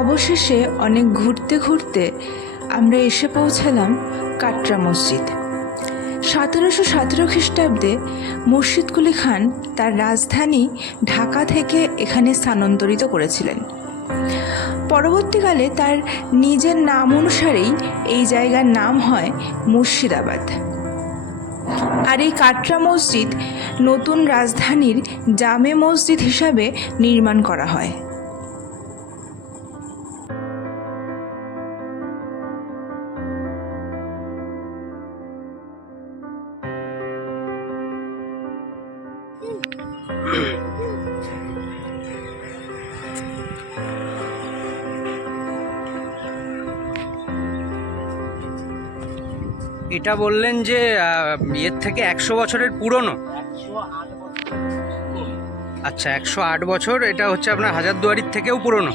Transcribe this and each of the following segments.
অবশেষে অনেক ঘুরতে ঘুরতে আমরা এসে পৌঁছালাম কাটরা মসজিদ। 1717 খ্রিস্টাব্দে মুর্শিদ কুলি খান তার রাজধানী ঢাকা থেকে এখানে স্থানান্তরিত করেছিলেন। পরবর্তীকালে তার নিজের নাম অনুসারেই এই জায়গার নাম হয় মুর্শিদাবাদ। আর এই কাটরা মসজিদ নতুন রাজধানীর জামে মসজিদ হিসাবে নির্মাণ করা হয়। এটা বললেন যে এর থেকে 100 বছরের পুরনো। 108 বছর। আচ্ছা, 108 বছর। এটা হচ্ছে আপনার হাজারদুয়ারির থেকেও পুরনো।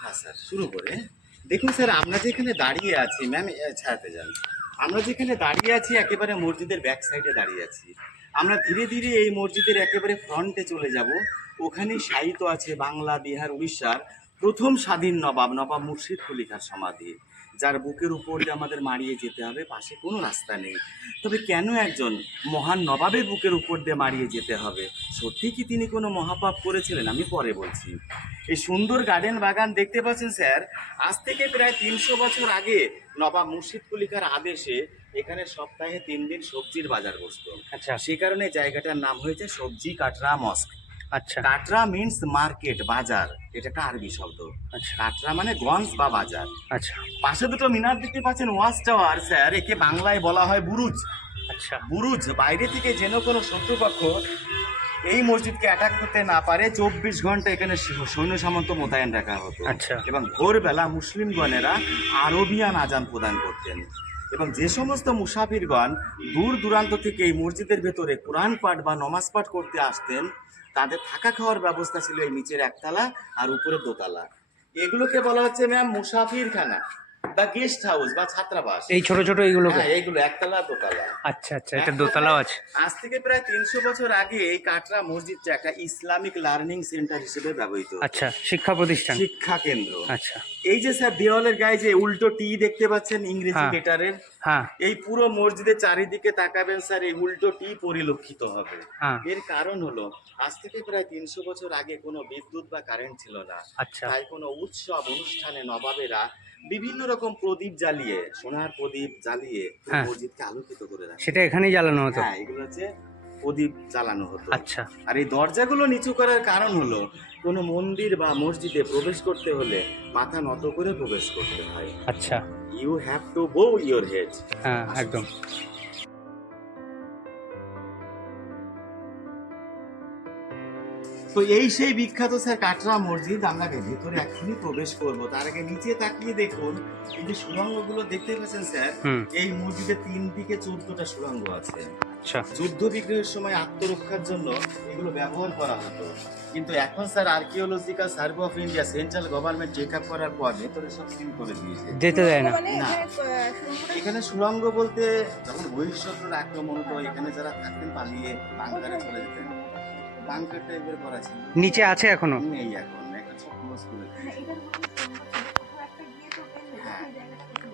হ্যাঁ স্যার, শুরু করে দেখুন স্যার, আমরা যেখানে দাঁড়িয়ে আছি, ম্যাম ছাড়াতে যান, আমরা যেখানে দাঁড়িয়ে আছি একেবারে মসজিদের ব্যাক সাইডে দাঁড়িয়ে আছি। আমরা ধীরে ধীরে এই মসজিদের একেবারে ফ্রন্টে চলে যাব। ওখানে শায়িত আছে বাংলা, বিহার, উড়িষ্যার প্রথম স্বাধীন নবাব মুর্শিদ কুলি খাঁর সমাধি, যার বুকের উপর দিয়ে আমাদের মারিয়ে যেতে হবে। পাশে কোনো রাস্তা নেই। তবে কেন একজন মহান নবাবের বুকের উপর দিয়ে মারিয়ে যেতে হবে? সত্যি কি তিনি কোনো মহাপাপ করেছিলেন? আমি পরে বলছি। এই সুন্দর গার্ডেন বাগান দেখতে পাচ্ছেন স্যার, আজ থেকে প্রায় 300 বছর আগে নবাব মুর্শিদ কুলি খাঁর আদেশে এখানে সপ্তাহে 3 দিন সবজির বাজার বসতো। আচ্ছা সেই কারণে জায়গাটার নাম হয়েছে সবজি কাটরা মস্ক। আচ্ছা কাটরা মিন্স মার্কেট, বাজার। এটা একটা আরবি শব্দ। আচ্ছা কাটরা মানে গঞ্জ বা বাজার। আচ্ছা পাশে দুটো মিনার দেখতে পাচ্ছেন, ওয়াচ টাওয়ার স্যার, একে বাংলায় বলা হয় বুরুজ। আচ্ছা বুরুজ, বাইরে থেকে যেন কোনো শত্রুপক্ষ এই মসজিদকে অ্যাটাক করতে না পারে 24 ঘন্টা এখানে সৈন্য সামন্ত মোতায়েন রাখা হতো। আচ্ছা। এবং ভোরবেলা মুসলিমগণেরা আরবিয়ান আজান প্রদান করতেন। এবং যে সমস্ত মুসাফিরগণ দূর দূরান্ত থেকে এই মসজিদের ভেতরে কোরআন পাঠ বা নমাজ পাঠ করতে আসতেন, তাদের থাকা খাওয়ার ব্যবস্থা ছিল এই নিচের একতলা আর উপরে দোতলা। এগুলোকে বলা হচ্ছে ম্যাম মুসাফিরখানা বা গেস্ট হাউস বা ছাত্রাবাস। এই ছোট ছোট এইগুলো। হ্যাঁ, এইগুলো একতলা দোতলা। আচ্ছা আচ্ছা, এটা দোতলাও আছে। আজ থেকে প্রায় 300 বছর আগে এই কাটরা মসজিদটা একটা ইসলামিক লার্নিং সেন্টার হিসেবে ব্যবহৃত হতো। আচ্ছা, শিক্ষা প্রতিষ্ঠান, শিক্ষা কেন্দ্র। আচ্ছা। এই যে স্যার দেওয়ালের গায়ে যে উল্টো টি দেখতে পাচ্ছেন ইংরেজি হ্যাঁ। লেটারের, হ্যাঁ এই পুরো মসজিদের চারিদিকে তাকাবেন স্যার, এই উল্টো টি পরিলক্ষিত হবে। হ্যাঁ। এর কারণ হলো আজ থেকে প্রায় 300 বছর আগে কোনো বিদ্যুৎ বা কারেন্ট ছিল না। আচ্ছা তাই কোনো উৎসব অনুষ্ঠানে নবাবেরা বিভিন্ন রকম প্রদীপ জ্বালিয়ে, সোনার প্রদীপ জ্বালিয়ে হ্যাঁ। মসজিদকে আলোকিত করে রাখে। সেটা এখানেই জ্বালানো হতো। হ্যাঁ, এগুলো হচ্ছে প্রদীপ জ্বালানো হতো। আচ্ছা আর এই দরজাগুলো নিচু করার কারণ হলো কোনো মন্দির বা মসজিদে প্রবেশ করতে হলে মাথা নত করে প্রবেশ করতে হয়। আচ্ছা। ইউ হ্যাভ টু বো ইওর হেড। হ্যাঁ একদম। তো এই সেই বিখ্যাত স্যার কাটরা মসজিদ। আমরা ভেতরে এখনই প্রবেশ করব, তার আগে নিচে তাকিয়ে দেখুন এই যে সুড়ঙ্গগুলো দেখতে পাচ্ছেন স্যার, এই মসজিদের 3 দিকে 14টা সুড়ঙ্গ আছে। আচ্ছা। যুদ্ধ বিগ্রহের সময় আত্মরক্ষার জন্য এগুলো ব্যবহার করা হতো। কিন্তু এখন sir archaeological survey of India, central government check up করার পর ভেতরে সব সিল করে দিয়েছে, যেতে দেয় না। না। এখানে সুড়ঙ্গ বলতে যখন বহিঃশত্রুর আক্রমণ হতো, এখানে যারা থাকতেন পালিয়ে বাংকারে চলে যেতেন। বাংকার টাইপের করা ছিল। নিচে আছে এখনো? নেই এখন, একটা ছোট ক্লোজ করে দিয়েছে। হ্যাঁ,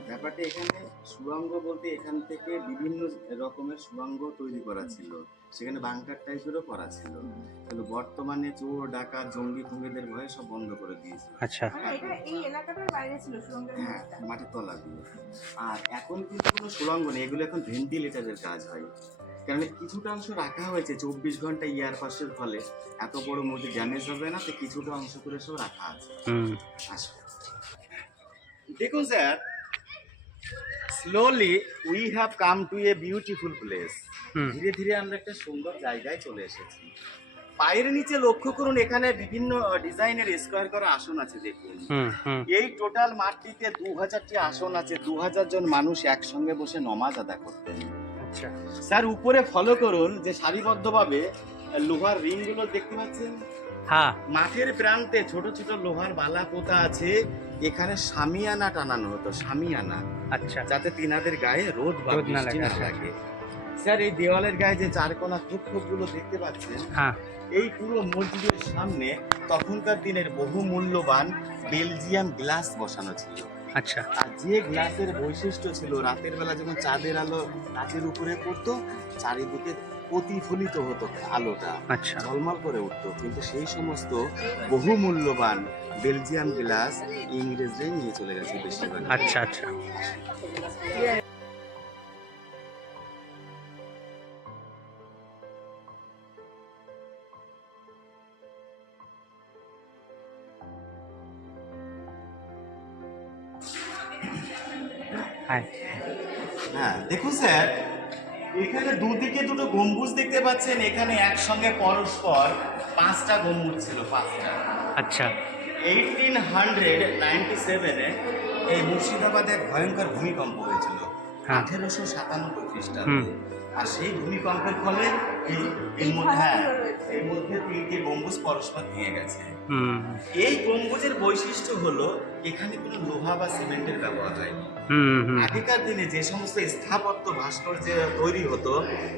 ব্যাপারটা এখানে সুড়ঙ্গ বলতে এখান থেকে বিভিন্ন রকমের সুড়ঙ্গ তৈরি করা ছিল, সেখানে বাংকার টাইপেরও করা ছিল। কিন্তু বর্তমানে চোর ডাকাত জঙ্গি খুঙ্গিদের ভয়ে সব বন্ধ করে দিয়েছে। আচ্ছা। হ্যাঁ, মাটির তলা দিয়ে। আর এখন কিন্তু কোনো সুড়ঙ্গ নেই, এগুলো এখন ভেন্টিলেটারের কাজ হয়। কারণ কিছুটা অংশ রাখা হয়েছে 24 ঘন্টা ইয়ার পাসের ফলে এত বড় মসজিদ ড্যামেজ হবে না, তো কিছুটা অংশ করে সব রাখা আছে। দেখুন sir, slowly we have come to a beautiful place. ধীরে ধীরে আমরা একটা সুন্দর জায়গায় চলে এসেছি। পায়ের নিচে লক্ষ্য করুন, এখানে বিভিন্ন ডিজাইনের স্কোয়ার করা আসন আছে। দেখুন এই টোটাল মাঠটিতে 2000টি আসন আছে। 2000 জন মানুষ একসঙ্গে বসে নমাজ আদা করতেন। স্যার উপরে ফলো করুন যে সারিবদ্ধভাবে লোহার রিং গুলো দেখতে পাচ্ছেন, হ্যাঁ মাঠের প্রান্তে ছোট ছোট লোহার বালা পোতা আছে, এখানে শামিয়ানা টানানো হতো, শামিয়ানা, আচ্ছা যাতে তিনাদের গায়ে রোদ বা রোদ না বৃষ্টি লাগে, না আচ্ছা। লাগে। স্যার এই দেওয়ালের গায়ে যে চারকোনা গুলো দেখতে পাচ্ছেন, হ্যাঁ এই পুরো মসজিদের সামনে তখনকার দিনের বহু মূল্যবান বেলজিয়াম গ্লাস বসানো ছিল। আচ্ছা আর যে গ্লাসের বৈশিষ্ট্য ছিল, রাতের বেলা যখন চাঁদের আলো গাছের উপরে পড়তো, চারিদিকে প্রতিফলিত হতো আলোটা, আচ্ছা ঝলমল করে উঠতো। কিন্তু সেই সমস্ত বহু মূল্যবান বেলজিয়াম গ্লাস ইংরেজরাই নিয়ে চলে গেছে বেশিরভাগ। আচ্ছা আচ্ছা হ্যাঁ হ্যাঁ দেখুন স্যার, এখানে দুদিকে দুটো গম্বুজ দেখতে পাচ্ছেন, এখানে একসঙ্গে পরস্পর 5টা গম্বুজ ছিল, 5টা। আচ্ছা 1897-এ এই মুর্শিদাবাদে এক ভয়ঙ্কর ভূমিকম্প হয়েছিল, হ্যাঁ। 1897 খ্রিস্টাব্দে। আর সেই ভূমিকম্পের ফলে এর মধ্যে 3টে গম্বুজ পরস্পর ভেঙে গেছে। হুম এই গম্বুজের বৈশিষ্ট্য হলো এখানে কোনো লোহা বা সিমেন্টের ব্যবহার হয়নি। হুম হুম আগেকার দিনে যে সমস্ত স্থাপত্য ভাস্কর্য তৈরি হতো,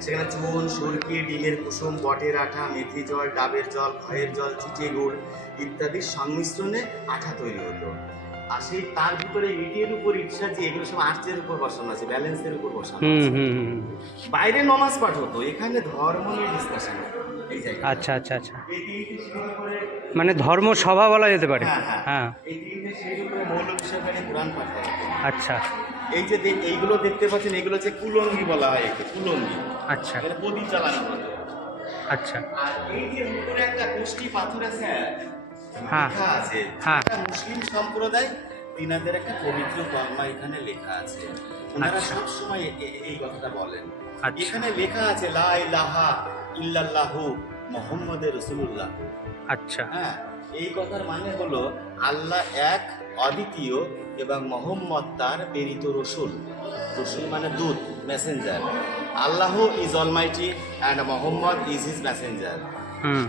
সেখানে চুন, সুরকি, ডিমের কুসুম, বটের আঠা, মেথি জল, ডাবের জল, খয়ের জল, চিটে গুড় ইত্যাদির সংমিশ্রণে আঠা তৈরি হতো। আর সেই তার ভিতরে ইটের উপর ইট সাজিয়ে, এগুলো সব আর্চের উপর বসানো আছে, ব্যালেন্সের উপর বসানো হুম আছে। হুম হুম বাইরে নমাজ পাঠ হতো, এখানে ধর্ম নিয়ে ডিসকাশন হতো এই জায়গায়। আচ্ছা আচ্ছা আচ্ছা এই 3টে সিঁড়ির উপরে, মানে ধর্ম সভা বলা যেতে পারে। হ্যাঁ হ্যাঁ, হ্যাঁ এই 3টে সিঁড়ির উপরে মৌলভী সাহেব কোরআন পাঠ হতো। আচ্ছা এই যে এইগুলো দেখতে পাচ্ছেন, এগুলো হচ্ছে কুলঙ্গি বলা হয় একে, কুলঙ্গি। আচ্ছা এখানে প্রদীপ জ্বালানো হতো। আচ্ছা আর এই যে উপরে একটা কুষ্টি পাথর আছে, হ্যাঁ। লেখা আছে, হ্যাঁ। এটা মুসলিম সম্প্রদায়, তিনাদের একটা পবিত্র কর্মা এখানে লেখা আছে। ওনারা আচ্ছা। সবসময় এই কথাটা বলেন। আচ্ছা। এখানে লেখা আছে লা ইলাহা ইল্লাল্লাহু মুহাম্মাদুর রাসূলুল্লাহ। আচ্ছা হ্যাঁ, এই কথার মানে হলো আল্লাহ এক, অদ্বিতীয়, এবং মোহাম্মদ তার প্রেরিত রসুল। রসুল মানে দূত, messenger. Allah is almighty and Mohammad is his messenger. Hmm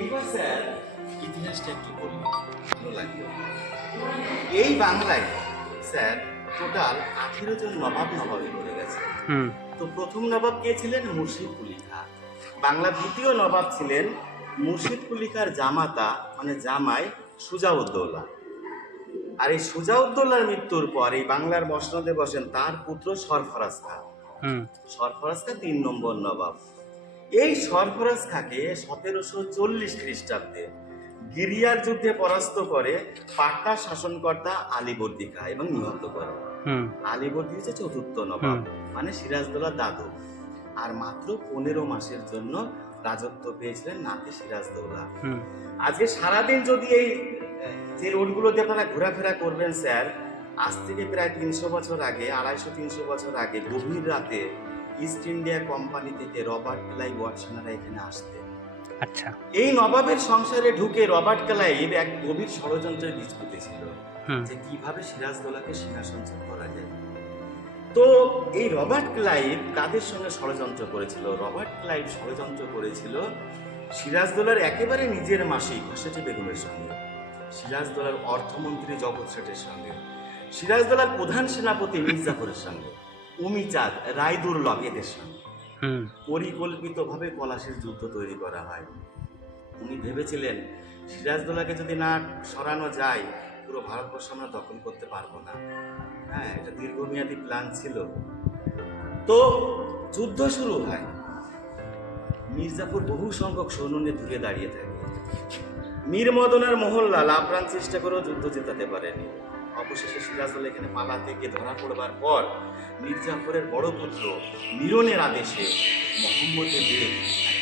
এইবার স্যার ইতিহাসটা একটু বলি, ভালো লাগবে। এই বাংলায় স্যার টোটাল 18 জন নবাবী করে গেছে। হুম তো প্রথম নবাব কে ছিলেন? মুর্শিদ কুলি খাঁ। বাংলার দ্বিতীয় নবাব ছিলেন মুর্শিদ কুলি খাঁর জামাতা, মানে জামাই সুজাউদ্দৌলা। আর এই সুজাউদ্দৌলার মৃত্যুর পর এই বাংলার মসনদে বসেন তার পুত্র সরফরাজ খাঁ। হুম সরফরাজ খাঁ 3 নম্বর নবাব। এই সরফরাজ খাঁকে 1740 খ্রিস্টাব্দে গিরিয়ার যুদ্ধে পরাস্ত করে পাটনার শাসনকর্তা আলীবর্দী খাঁ এবং নিহত করে। হুম আলীবর্দী হচ্ছে 4র্থ নবাব, মানে সিরাজদৌল্লার দাদু। আর মাত্র 15 মাসের জন্য রাজত্ব পেয়েছিলেন নাতি সিরাজদৌল্লা। হুম আজকে সারাদিন যদি এই যে রোডগুলো দিয়ে আপনারা ঘোরাফেরা করবেন স্যার, আজ থেকে প্রায় 300 বছর আগে, 250-300 বছর আগে গভীর রাতে ইস্ট ইন্ডিয়া কোম্পানি থেকে রবার্ট ক্লাইভ ওয়াটসনরা এখানে আসতেন। আচ্ছা এই নবাবের সংসারে ঢুকে রবার্ট ক্লাইভ এক গভীর ষড়যন্ত্রের বীজ পুঁতেছিল হুম যে কিভাবে সিরাজদৌল্লাকে সিংহাসনচ্যুত করা যায়। তো এই রবার্ট ক্লাইভ কাদের সঙ্গে ষড়যন্ত্র করেছিল? রবার্ট ক্লাইভ ষড়যন্ত্র করেছিল সিরাজদৌল্লার একেবারে নিজের মাসি ঘসেটে বেগমের সঙ্গে, সিরাজদৌল্লার অর্থমন্ত্রী জগৎ শেঠের সঙ্গে, সিরাজদৌল্লার প্রধান সেনাপতি মির্জাফরের সঙ্গে, উমিচাঁদ, রায়দুর্লভ এদের সঙ্গে হুম পরিকল্পিতভাবে পলাশির যুদ্ধ তৈরি করা হয়। উনি ভেবেছিলেন সিরাজদৌল্লাকে যদি না সরানো যায়, পুরো ভারতবর্ষ আমরা দখল করতে পারবো না। হ্যাঁ, এটা দীর্ঘমেয়াদী প্ল্যান ছিল। তো যুদ্ধ শুরু হয়। মির্জাফর বহু সংখ্যক সৈন্য নিয়ে দূরে দাঁড়িয়ে থাকে। মীর মদনার মহল্লাল আপ্রাণ চেষ্টা করেও যুদ্ধ জেতাতে পারেনি। অবশেষে সিরাজদৌল্লা এখানে পালাতে গিয়ে ধরা পড়বার পর মির্জাফরের বড় পুত্র মিরনের আদেশে মোহাম্মদের বেগ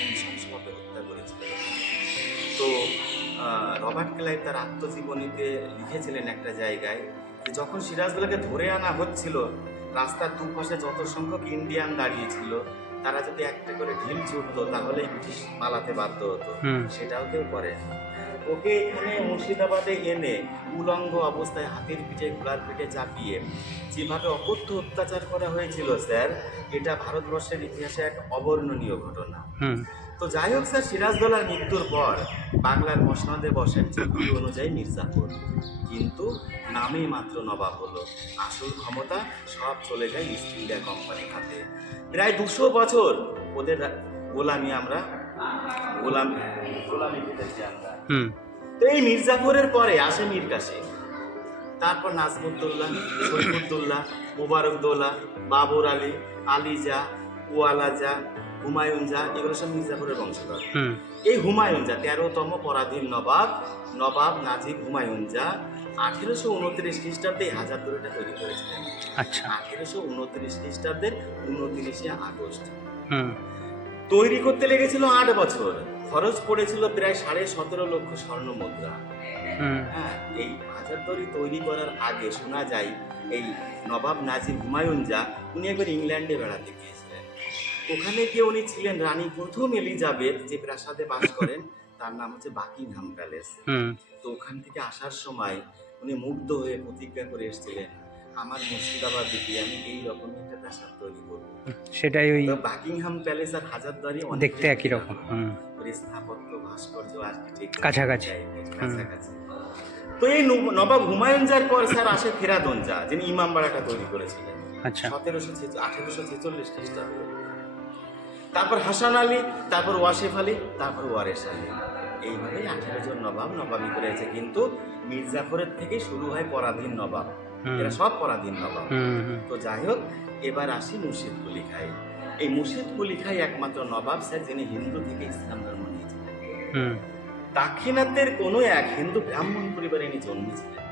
নৃশংসভাবে হত্যা করেছিল। তো রবার্ট ক্লাইভ তার আত্মজীবনীতে লিখেছিলেন একটা জায়গায় যে যখন সিরাজদৌল্লাকে ধরে আনা হচ্ছিল, রাস্তার দুপাশে যত সংখ্যক ইন্ডিয়ান দাঁড়িয়েছিল, তারা যদি একটা করে ঢিল ছুটতো তাহলে ব্রিটিশ পালাতে বাধ্য হতো। সেটাও কেউ করে। ওকে এখানে মুর্শিদাবাদে এনে উলঙ্গ অবস্থায় হাতির পিঠে, ঘোড়ার পিঠে চাপিয়ে যেভাবে অকথ্য অত্যাচার করা হয়েছিল স্যার, এটা ভারতবর্ষের ইতিহাসে এক অবর্ণনীয় ঘটনা। তো যাই হোক স্যার, সিরাজদৌলার মৃত্যুর পর বাংলার মসনদে বসেন চুক্তি অনুযায়ী মির্জাফর, কিন্তু নামে মাত্র নবাব হলো। আসল ক্ষমতা সব চলে যায় ইস্ট ইন্ডিয়া কোম্পানির হাতে। প্রায় 200 বছর ওদের গোলামি কেটেছে আমরা। তো এই মির্জাফরের পরে আসে মীর কাসিম, তারপর নাজমুদ্দৌলা, শরীফুদ্দৌলা, মুবারকদৌলা, বাবর আলী, আলিজা, ওয়ালাজা, হুমায়ুন জা, এগুলো সব মির্জাফরের বংশধর। এই হুমায়ুন জা 13তম পরাধীন নবাব নাজিব হুমায়ুন জা 1829 খ্রিস্টাব্দে হাজারদুয়ারিটা তৈরি করেছিলেন। আচ্ছা। 1829 খ্রিস্টাব্দের 29শে আগস্ট। তৈরি করতে লেগেছিল 8 বছর, খরচ পড়েছিল প্রায় 17.5 লক্ষ স্বর্ণ মুদ্রা। হ্যাঁ, এই হাজারদুয়ারি তৈরি করার আগে শোনা যায় এই নবাব নাজিব হুমায়ুন জা উনি একবার ইংল্যান্ডে বেড়াতে গিয়েছিলেন। ওখানে গিয়ে উনি ছিলেন রানী প্রথম এলিজাবেথ যে প্রাসাদে বাস করেন, তার নাম হচ্ছে বাকিংহাম প্যালেস। তো ওখান থেকে আসার সময় উনি মুগ্ধ হয়ে প্রতিজ্ঞা করে এসেছিলেন, আমার মুর্শিদাবাদ দিকে আমি এই রকম একটা প্রাসাদ তৈরি করবো। সেটাই ওই বাকিংহাম প্যালেস আর হাজারদুয়ারি দেখতে একই রকম, স্থাপত্য, ভাস্কর্য, আর্কিটেক্ট কাছাকাছি। তো এই নবাব হুমায়ুন জার পর স্যার আসে ফেরাদুন জা, যিনি ইমামবাড়াটা তৈরি করেছিলেন। আচ্ছা। 1846 খ্রিস্টাব্দে। তারপর হাসান আলী, তারপর ওয়াসিফ আলী, তারপর ওয়ারেস আলী। এইভাবে 18 জন নবাব নবাবি করেছে, কিন্তু মির্জাফরের থেকে শুরু হয় পরাধীন নবাব। এরা সব পরাধীন নবাব। তো যাই হোক, এবার আসি মুর্শিদ কুলি খাই। এই মুর্শিদ কুলি খাই একমাত্র নবাব স্যার যিনি হিন্দু থেকে ইসলাম ধর্ম নিয়েছিলেন। দাক্ষিণাত্যের কোনো এক হিন্দু ব্রাহ্মণ পরিবারে ইনি জন্মেছিলেন।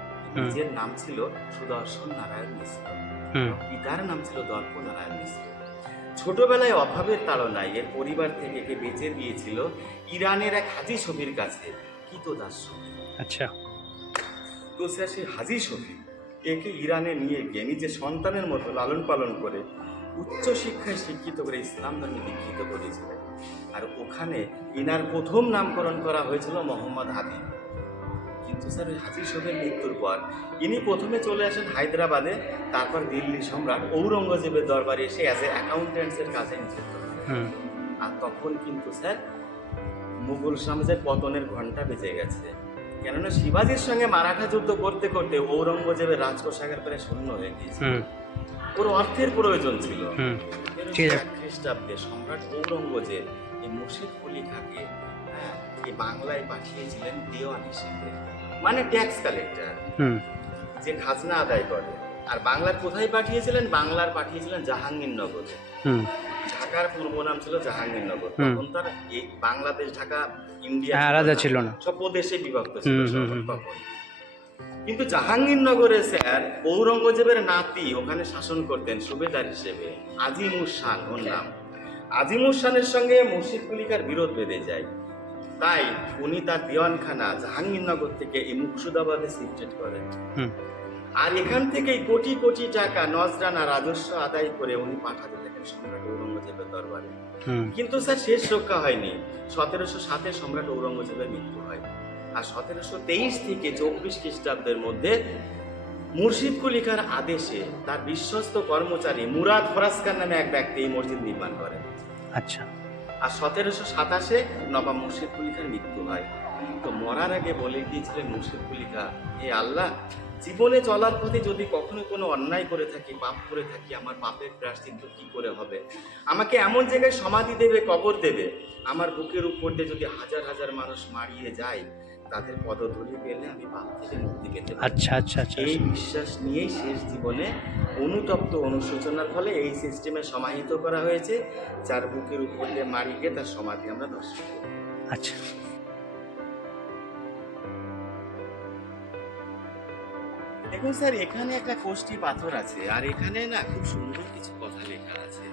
নিজের নাম ছিল সুদর্শন নারায়ণ মিশ্র, পিতার নাম ছিল দর্প নারায়ণ মিশ্র। ছোটবেলায় অভাবের তাড়নায় এর পরিবার থেকে একে বেঁচে দিয়েছিল ইরানের এক হাজি শফির কাছে, কিতদাস শফি। আচ্ছা। তো স্যার সেই হাজি শফি একে ইরানে নিয়ে গিয়ে নিজের সন্তানের মতো লালন পালন করে উচ্চ শিক্ষায় শিক্ষিত করে ইসলাম ধর্মে দীক্ষিত করেছিলেন। আর ওখানে ইনার প্রথম নামকরণ করা হয়েছিল মোহাম্মদ হাদি। কিন্তু স্যার ওই হাজি শফির মৃত্যুর পর ইনি প্রথমে চলে আসেন হায়দ্রাবাদে, তারপর দিল্লি সম্রাট ঔরঙ্গজেবের দরবারে এসে অ্যাজ এ অ্যাকাউন্টেন্টসের কাজে নিযুক্ত হন। আর তখন কিন্তু স্যার মুঘল সাম্রাজ্যের পতনের ঘণ্টা বেজে গেছে, কেননা শিবাজির সঙ্গে মারাঠা যুদ্ধ করতে করতে ঔরঙ্গজেবের রাজকোষাগার প্রায় শূন্য হয়ে গিয়েছে। ওর অর্থের প্রয়োজন ছিল। খ্রিস্টাব্দে সম্রাট ঔরঙ্গজেব এই মুর্শিদ কুলি খাঁকে এই বাংলায় পাঠিয়েছিলেন দেওয়ান হিসেবে, মানে ট্যাক্স কালেক্টর, যে খাজনা আদায় করে। আর বাংলার কোথায় পাঠিয়েছিলেন? বাংলার পাঠিয়েছিলেন জাহাঙ্গীরনগরে। ঢাকার পূর্ব নাম ছিল জাহাঙ্গীরনগর। তখন তার এই বাংলাদেশ, ঢাকা, ইন্ডিয়া আলাদা ছিল না, সব প্রদেশে বিভক্ত ছিল তখন। কিন্তু জাহাঙ্গীরনগরে স্যার ঔরঙ্গজেবের নাতি ওখানে শাসন করতেন সুবেদার হিসেবে, আজিমুর শান ওর নাম। আজিমুর শানের সঙ্গে মুর্শিদ কুলি খাঁর বিরোধ বেঁধে যায়, তাই উনি তার দিওয়ানখানা জাহাঙ্গীরনগর থেকে এই মুর্শিদাবাদে শিফটেড করেন। আর এখান থেকেই কোটি কোটি টাকা নজরানা রাজস্ব আদায় করে উনি পাঠাতে থাকেন সম্রাট ঔরঙ্গজেবের দরবারে। কিন্তু স্যার শেষ রক্ষা হয়নি। 1707-এ সম্রাট ঔরঙ্গজেবের মৃত্যু হয়। আর 1723 থেকে 24 খ্রিস্টাব্দের মধ্যে মুর্শিদ কুলি খাঁর আদেশে তার বিশ্বস্ত কর্মচারী মুরাদ ফরাজকার নামে এক ব্যক্তি এই মসজিদ নির্মাণ করেন। আচ্ছা। আর 1727-এ নবাব মুর্শিদ কুলি খাঁর মৃত্যু হয়। তো মরার আগে বলে গিয়েছিলেন মুর্শিদ কুলি খাঁ, হে আল্লাহ, জীবনে চলার পথে যদি কখনো কোনো অন্যায় করে থাকি, পাপ করে থাকি, আমার পাপের প্রায়শ্চিত্ত কি করে হবে? আমাকে এমন জায়গায় সমাধি দেবে, কবর দেবে, আমার বুকের উপর দিয়ে যদি হাজার হাজার মানুষ মারিয়ে যায়, তাদের পদধূলি পেলে আমি পাপ থেকে মুক্তি পেতে পারি। আচ্ছা আচ্ছা আচ্ছা। এই বিশ্বাস নিয়েই শেষ জীবনে অনুতপ্ত অনুশোচনার ফলে এই সিস্টেমে সমাহিত করা হয়েছে, যার বুকের উপর দিয়ে মারিয়ে তার সমাধি আমরা দর্শন করি। আচ্ছা। দেখুন স্যার, এখানে একটা কোষ্ঠী পাথর আছে, আর এখানে না খুব সুন্দর কিছু কথা লেখা আছে।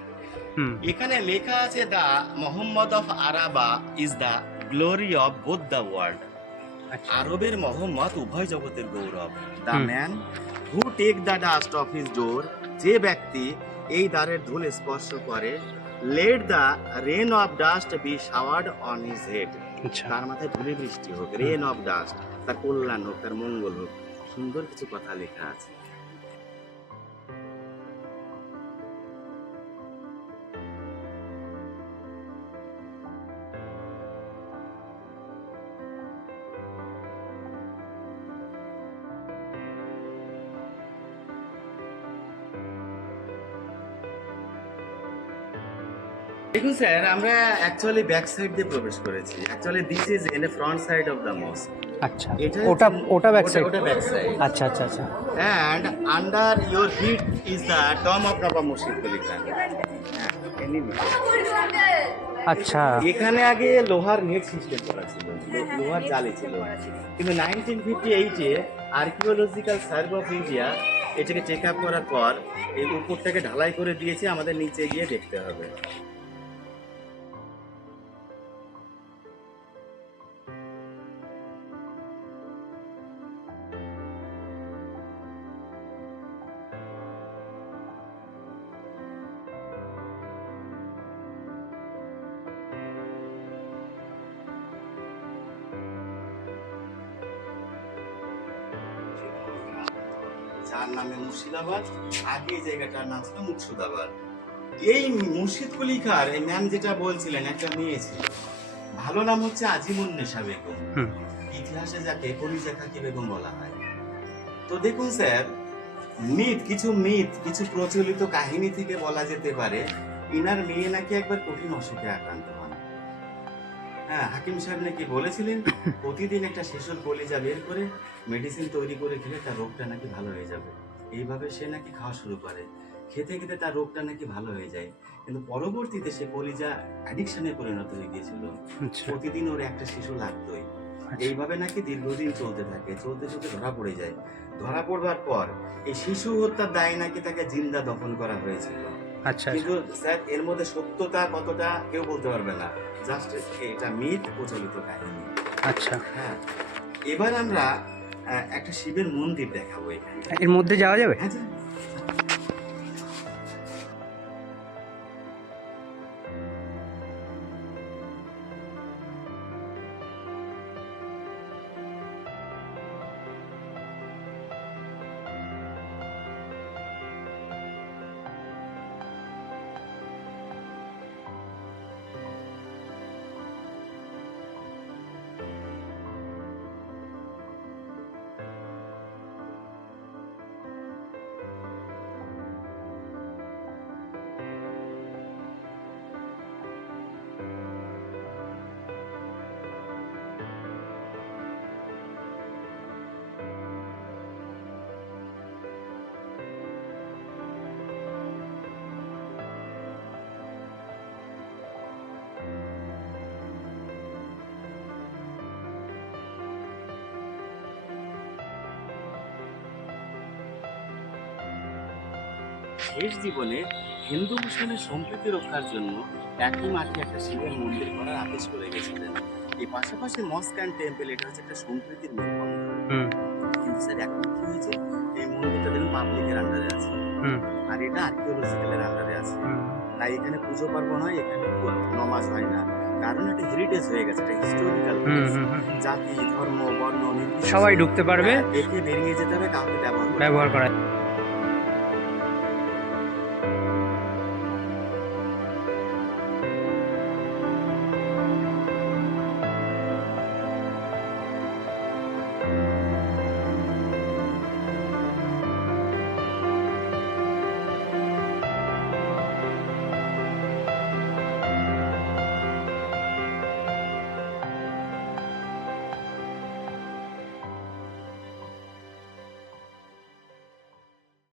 এখানে লেখা আছে, the Mohammad of Arabia is the glory of both the world. আরবের মোহাম্মদ উভয় জগতের গৌরব। The man who take the dust of his door, যে ব্যক্তি এই দ্বারের ধুল স্পর্শ করে, let the rain of dust be showered on his head, তার মাথায় ধুলি বৃষ্টি হোক, রেন অফ ডাস্ট, তার কল্যাণ হোক, তার মঙ্গল হোক। সুন্দর কিছু কথা লেখা আছে। দেখুন স্যার, আমরা অ্যাকচুয়ালি ব্যাক সাইড দিয়ে প্রবেশ করেছি। Actually this is in a front side of the mosque. আচ্ছা, এটা ওটা ওটা ব্যাক সাইড। ওটা ব্যাক সাইড। আচ্ছা আচ্ছা আচ্ছা। And under your feet is the tomb of Nabab Murshid Quli Khan. আচ্ছা, এখানে আগে লোহার নেট সিস্টেম করা ছিল, লোহার জালি ছিল, কিন্তু 1958-এ আর্কিওলজিক্যাল সার্ভে অফ ইন্ডিয়া এটাকে চেক আপ করার পর এই উপরটাকে ঢালাই করে দিয়েছে, আমাদের নিচে গিয়ে দেখতে হবে। যার নামে মুর্শিদাবাদ, আগে এই জায়গাটার নাম ছিল মুর্শিদাবাদ। এই মুর্শিদ কুলি খার এই ম্যাম যেটা বলছিলেন, একটা মেয়ে ছিল, ভালো নাম হচ্ছে আজিমুন্নেসা বেগম, ইতিহাসে যাকে কলিজা খাকি বেগম বলা হয়। তো দেখুন স্যার, কিছু প্রচলিত কাহিনী থেকে বলা যেতে পারে ইনার মেয়ে নাকি একবার কঠিন অসুখে আক্রান্ত হন। হ্যাঁ, হাকিম সাহেব নাকি বলেছিলেন প্রতিদিন একটা শিশুর কলিজা বের করে মেডিসিন তৈরি করে খেলে তার রোগটা নাকি ভালো হয়ে যাবে। এইভাবে সে নাকি খাওয়া শুরু করে, খেতে খেতে তার রোগটা নাকি ভালো হয়ে যায়। কিন্তু পরবর্তীতে সে কলিজা অ্যাডিকশনে পরিণত হয়ে গিয়েছিল, প্রতিদিন ওর একটা শিশু লাগতোই। এইভাবে নাকি দীর্ঘদিন চলতে থাকে, চলতে চলতে ধরা পড়ে যায়। ধরা পড়বার পর এই শিশু হত্যার দায় নাকি তাকে জিন্দা দফন করা হয়েছিল। আচ্ছা, কিন্তু স্যার এর মধ্যে সত্যতা কতটা কেউ বলতে পারবে না, জাস্ট এটা মিথ, প্রচলিত কাহিনী। আচ্ছা, হ্যাঁ, এবার আমরা একটা শিবের মন্দির দেখাবো এখানে। এর মধ্যে যাওয়া যাবে? হ্যাঁ, যান। শেষ জীবনে হিন্দু মুসলিমের সম্প্রীতি রক্ষার জন্য একই মাঠে একটা শিবের মন্দির করার আদেশ করে গেছিলেন। এই পাশাপাশি মস্ক অ্যান্ড টেম্পল, এটা হচ্ছে একটা সম্প্রীতির মেলবন্ধন। কিন্তু স্যার এখন কি হয়েছে, এই মন্দিরটা দেখুন পাবলিকের আন্ডারে আছে, আর এটা আর্কিওলজিক্যালের আন্ডারে আছে। তাই এখানে পুজো পার্বণ হয়, এখানে নমাজ হয় না, কারণ এটা হেরিটেজ হয়ে গেছে, এটা হিস্টোরিক্যাল। জাতি, ধর্ম, বর্ণ সবাই ঢুকতে পারবে, দেখে বেরিয়ে যেতে হবে, কাউকে ব্যবহার করা